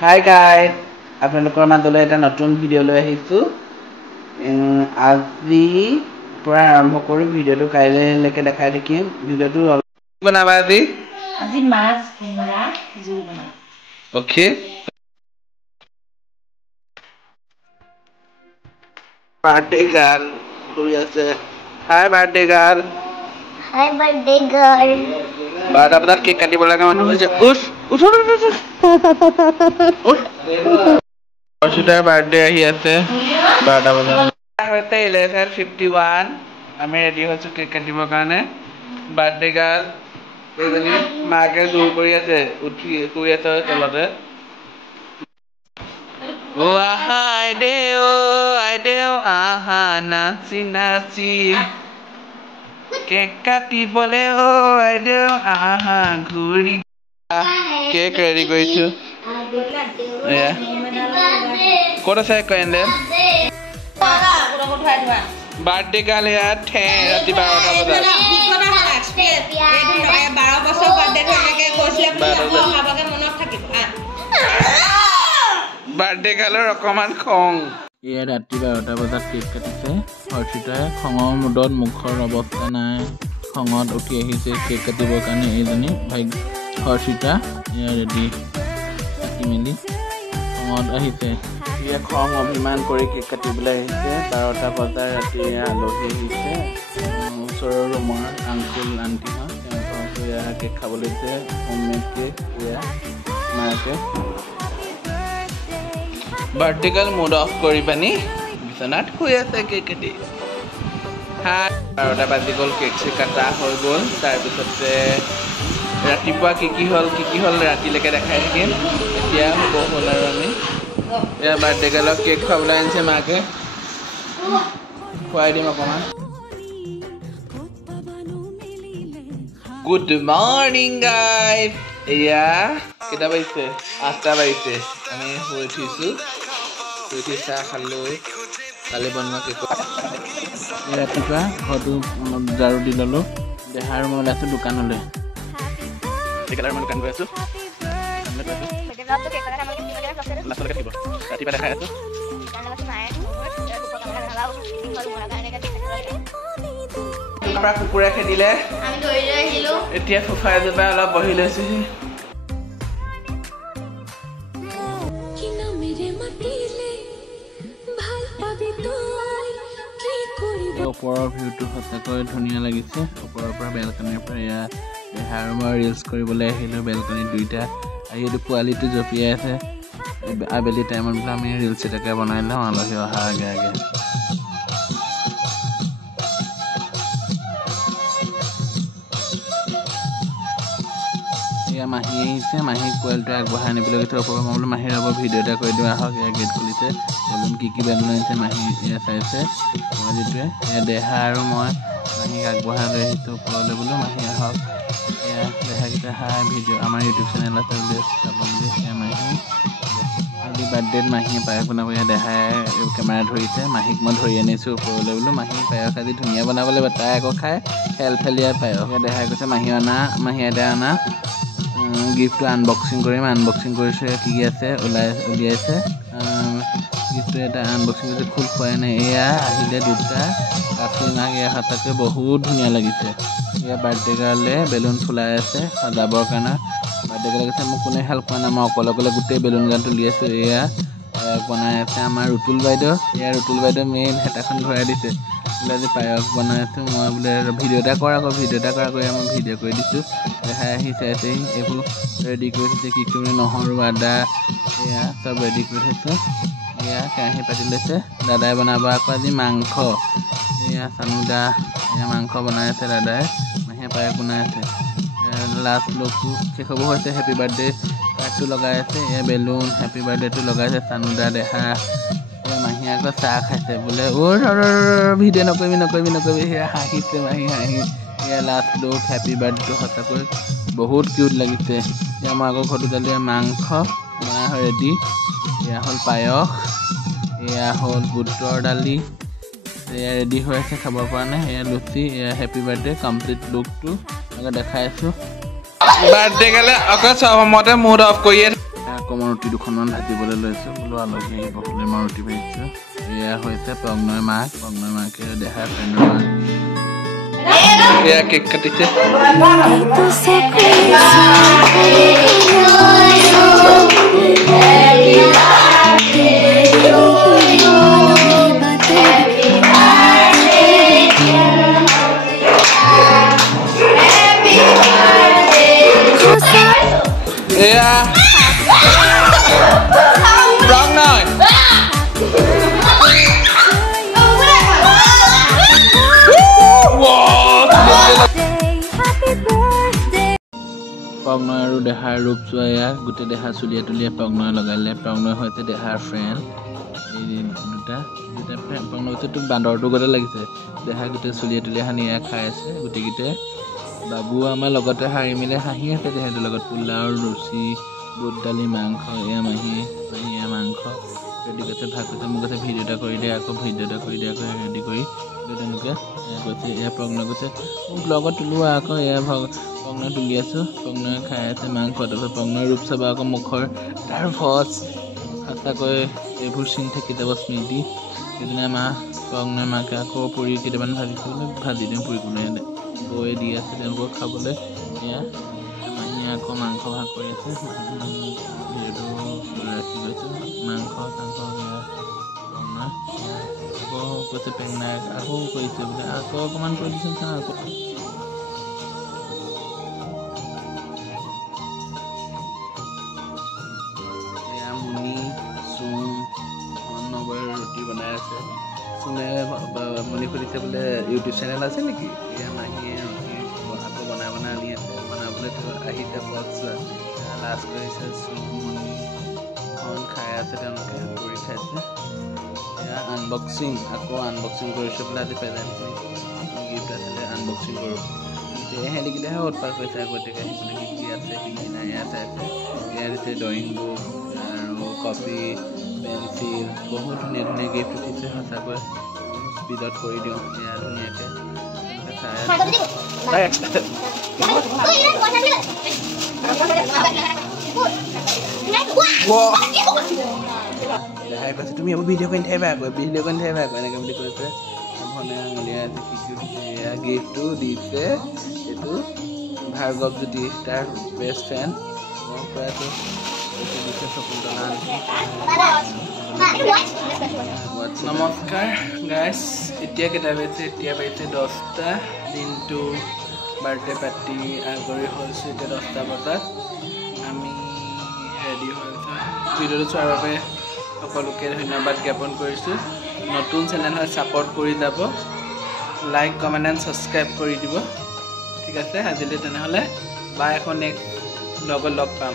Hi guys আপোনালোকৰ মাজলৈ এটা নতুন ভিডিঅ' লৈ আহিছোঁ আজি পৰা আৰম্ভ কৰোঁ ভিডিঅ'টো কাইলৈলৈকে দেখাই থাকিম ভিডিঅ'টো বনাবা আজি মাছ কোমোৰা জোল বনাম অ'কে বাৰ্থডে গাৰ্ল শুই আছে hi birthday girl Hi birthday girl. 12টা বজাত কেক কাটিব লগা মানুহ হৈছে অৰ্চিতাৰ বাৰ্থডে আহি আছে 12টা বজাত 11:51 আমি ৰেডি হৈছোঁ কেক কাটিবৰ কাৰণে বাৰ্থডে গাৰ্ল এজনী মাকে জোৰ কৰি আছে উঠি শুই আছে তলতে আইদেউ আহা নাচি নাচি কেক কাটিবলে আইদেউ আহা ঘূৰি কেক ৰেডি কৰিছোঁ ক'ত আছে কেণ্ডেল বাৰ্থডে গাৰ্ল ইয়াত ৰাতি 12টা বজাত বাৰ্থডে গাৰ্লৰ অকণমান খং এয়া ৰাতি 12টা বজাত কেক কাটিছে অৰ্চিতাই খঙৰ মুডত মুখৰ অৱস্থা নাই খঙত উঠি আহিছে কেক কাটিবৰ কাৰণে এইজনী অৰ্চিতা এয়া ৰেডি কাটি মেলি খঙত আহিছে এয়া খং অভিমান কৰি কেক কাটিবলৈ আহিছে 12টা বজাৰ ৰাতি আলহী আহিছে ওচৰৰ ৰুমৰ আংকুল আণ্টিহঁত তেওঁলোকৰ এয়া কেক খাবলৈ দিছে হোমমেড কেক এয়া মাকে বাৰ্থডে গাৰ্ল মুড অফ কৰি পানি বিচনাত শুই আছে কেক কাটি 12টা বাজি গ'ল কেক চেক কাটা হৈ গ'ল তাৰপিছতে ৰাতিপুৱা কি কি হ'ল ৰাতিলৈকে দেখাই থাকিম এতিয়া হ'ব হ'ল আৰু আমি এয়া বাৰ্থডে গাৰ্লক কেক খুৱাবলৈ আনিছে মাকে খুৱাই দিম অকণমান গুড মৰ্ণিং গাইজ এয়া কেইটা বাজিছে 8টা বাজিছে আমি শুই উঠিছোঁ উঠি চাহ খালোঁ কালি বনোৱা কেক ৰাতিপুৱা ঘৰটো ঝাৰু দি ল'লোঁ দেহাৰ মই ওলাইছোঁ দোকানলৈ মই দোকান গৈ আছোঁ ৰাতিপুৱা দেখাই আছোঁ কুকুৰে খেদিলে এতিয়া ফুফা এজোপা অলপ বহি লৈছোহি ওপৰৰ ভিউটো সঁচাকৈ ধুনীয়া লাগিছে ওপৰৰ পৰা বেলকনিৰ পৰা এয়া দেহাৰ মই ৰিলছ কৰিবলৈ আহিলোঁ বেলকনিত দুইটা এইটো পোৱালিটো জঁপিয়াই আছে আবেলি টাইমত বোলে আমি ৰিলছ এটাকে বনাই লওঁ আলহী অহাৰ আগে আগে এয়া মাহী আহিছে মাহীক পোৱালিটো আগবঢ়াই আনিবলৈ গৈছে ওপৰৰ মই বোলো মাহীৰ হ'ব ভিডিঅ' এটা কৰি দিওঁ আহক এয়া গেট খুলিছে বেলুন কি বেলুন আনিছে মাহী এয়া চাইছে পোৱালিটোৱে এয়া দেহা আৰু মই মাহীক আগবঢ়াই লৈ আহিছোঁ ওপৰলৈ বোলো মাহী আহক এয়া দেহাকেইটা হাই ভিডিঅ' আমাৰ ইউটিউব চেনেল আছে বুলি চাব বুলি এয়া মাহী আজি বাৰ্থডেত মাহীয়ে পায়স বনাব এয়া দেহাই কেমেৰা ধৰিছে মাহীক মই ধৰি আনিছোঁ ওপৰলৈ বোলো মাহী পায়স আজি ধুনীয়া বনাব লাগিব তাই আকৌ খাই ফেলফেলীয়া পায়স দেহাই কৈছে মাহী এটা অনা গিফ্টটো আনবক্সিং কৰিম আনবক্সিং কৰিছোঁ কি আছে উলিয়াইছে গিফ্টটো এটা আনবক্সিং কৰিছে খোল খোৱাই নাই এয়া আহিলে দুটা কাঠি মাক এয়া সঁচাকৈ বহুত ধুনীয়া লাগিছে এয়া বাৰ্থডে গাৰ্লে বেলুন ফুলাই আছে সজাবৰ কাৰণে বাৰ্থডে গাৰ্লে কৈছে মোক কোনে হেল্প কৰা নাই মই অকলে গোটেই বেলুন গানটো উলিয়াইছোঁ এয়া বনাই আছে আমাৰ ৰুতুল বাইদেউ এয়া ৰুতুল বাইদেউ মেইন হেতাখন ঘূৰাই দিছে বোলে আজি পায়স বনাই আছোঁ মই বোলে ভিডিঅ' এটা কৰা আকৌ এয়া মই ভিডিঅ' কৰি দিছোঁ দেখাই আহি চাইছেহি এইবোৰ ৰেডি কৰি থৈছে কি কৰি নহৰু আদা এয়া চব ৰেডি কৰি থৈছে এয়া কেৰাহী পাতি লৈছে দাদাই বনাব আকৌ আজি মাংস এয়া চানুদা এয়া মাংস বনাই আছে দাদাই মাহীয়ে পায়স বনাই আছে লাষ্ট লোকটো শেষ হ'ব হৈছে হেপী বাৰ্থডে কাৰ্ডটো লগাই আছে এয়া বেলুন হেপী বাৰ্থডেটো লগাইছে চানুদা দেহা এয়া মাহীয়ে আকৌ চাহ খাইছে বোলে ভিডিঅ' নকৰিবি সেয়া হাঁহিছে মাহী এয়া লাষ্ট লোক হেপী বাৰ্থডেটো সঁচাকৈ বহুত কিউট লাগিছে এয়া মই আকৌ ঘৰটো দালি মাংস বনাই হয় ৰেডি এয়া হ'ল পায়স এয়া হ'ল বুটৰ দালি এয়া ৰেডি হৈ আছে খাবৰ কাৰণে এয়া লুচি এয়া হেপী বাৰ্থডে কমপ্লিট লুকটো আকৌ দেখাই আছোঁ বাৰ্থডে গালে আকৌ চব সময়তে মুড অফ কৰিয়ে আকৌ মই ৰুটি দুখনমান ভাজিবলৈ লৈছোঁ বোলো আলহী আহিব হ'লে মই ৰুটি ভাজিছোঁ এয়া হৈছে প্ৰজ্ঞৰ মাকে দেহাৰ ফ্ৰেণ্ডৰ মাক এয়া কেক কাটিছে Yeah. Wrong noise. Pognoy aru dehar roop choya gote deha chulia tulia Pognoy lagaile Pognoy hoite dehar friend ei duta Pognoy to bandor to gote lagise deha gote chulia tulia hania khai ase gote gite বাবু আমাৰ লগতে হাৰি মিলে হাঁহি আছে তেহেঁতৰ লগত পোলাও ৰুচি বুট দালি মাংস এয়া মাহীয়ে মাংস ৰেডি কৰিছে ভাত কৈছে মোক কৈছে ভিডিঅ' এটা কৰি দিয়ে আকৌ ৰেডি কৰি তেনেকৈ কৈছে এয়া প্ৰজ্ঞ কৈছে মোক লগত তোলোৱা আকৌ এয়া প্ৰজ্ঞ তুলি আছোঁ প্ৰজ্ঞই খাই আছে মাংস তাৰপিছত প্ৰজ্ঞৰ ৰূপ চাবা আকৌ মুখৰ তাৰ ফচ সঁচাকৈ এইবোৰ চিন থাকি যাব স্মৃতি সেইদিনা প্ৰজ্ঞৰ মাকে আকৌ পুৰি কেইটামান ভাজিছোঁ ভাজি দিওঁ পুৰি কোনোৱে বৈ দি আছে তেওঁলোকক খাবলৈ এয়া মাহীয়ে আকৌ মাংস ভাগ কৰি আছে যিহেতু ৰাখি গৈছোঁ মাংস আকৌ কৈছে পেঙনা আকৌ কৰিছে বোলে আকৌ অকণমান কৰি দিছোঁ চাওঁ আকৌ এয়া মুনি চুম নবৈ ৰুটি বনাই আছে চুমে মনি খুলিছে বোলে ইউটিউব চেনেল আছে নেকি এয়া মাহীয়ে আকৌ বনাই আনি আছে বনাবলৈ আহিছে পথছোৱা লাষ্ট কৰিছে চুমনি খাই আছে তেওঁলোকে কৰি খাইছে এয়া আনবক্সিং কৰিছোঁ বোলে আজি প্ৰেজেণ্টখিনি গিফ্ট আছিলে আনবক্সিং কৰোঁ সেহেঁতিকেইটাহে উৎপাত কৰিছে আগতীয়াকৈ আহিবলৈ কি আছে কি নাই এয়া চাইছে এয়া দিছে ড্ৰয়িং বুক আৰু কপি পেঞ্চিল বহুত ধুনীয়া গিফ্ট উঠিছে সঁচাকৈ স্পীডত কৰি দিওঁ এয়া ধুনীয়াকৈ দেখাই কৈছে তুমি আকৌ ভিডিঅ' কৰি থাকিবা আকৌ এনেকৈ বুলি কৈছে ভনে আঙুলিয়াই আছে এয়া গিফ্টটো দিছে এইটো ভাৰ্গৱ জ্যোতি তাৰ বেষ্ট ফ্ৰেণ্ড মই কৈ আছোঁ দিছে শকুন্তলা নমস্কাৰ গাইজ এতিয়া কেইটা বাজিছে এতিয়া বাজিছে 10টা দিনটো বাৰ্থডে পাৰ্টি আজৰি হৈছোঁ এতিয়া 10টা বজাত আমি ৰেডি হৈছোঁ ভিডিঅ'টো চোৱাৰ বাবে সকলোকে ধন্যবাদ জ্ঞাপন কৰিছোঁ নতুন চেনেল হয় ছাপোৰ্ট কৰি যাব লাইক কমেণ্ট এণ্ড ছাবস্ক্ৰাইব কৰি দিব ঠিক আছে আজিলৈ তেনেহ'লে বাই আকৌ নেক্সট লগত লগ পাম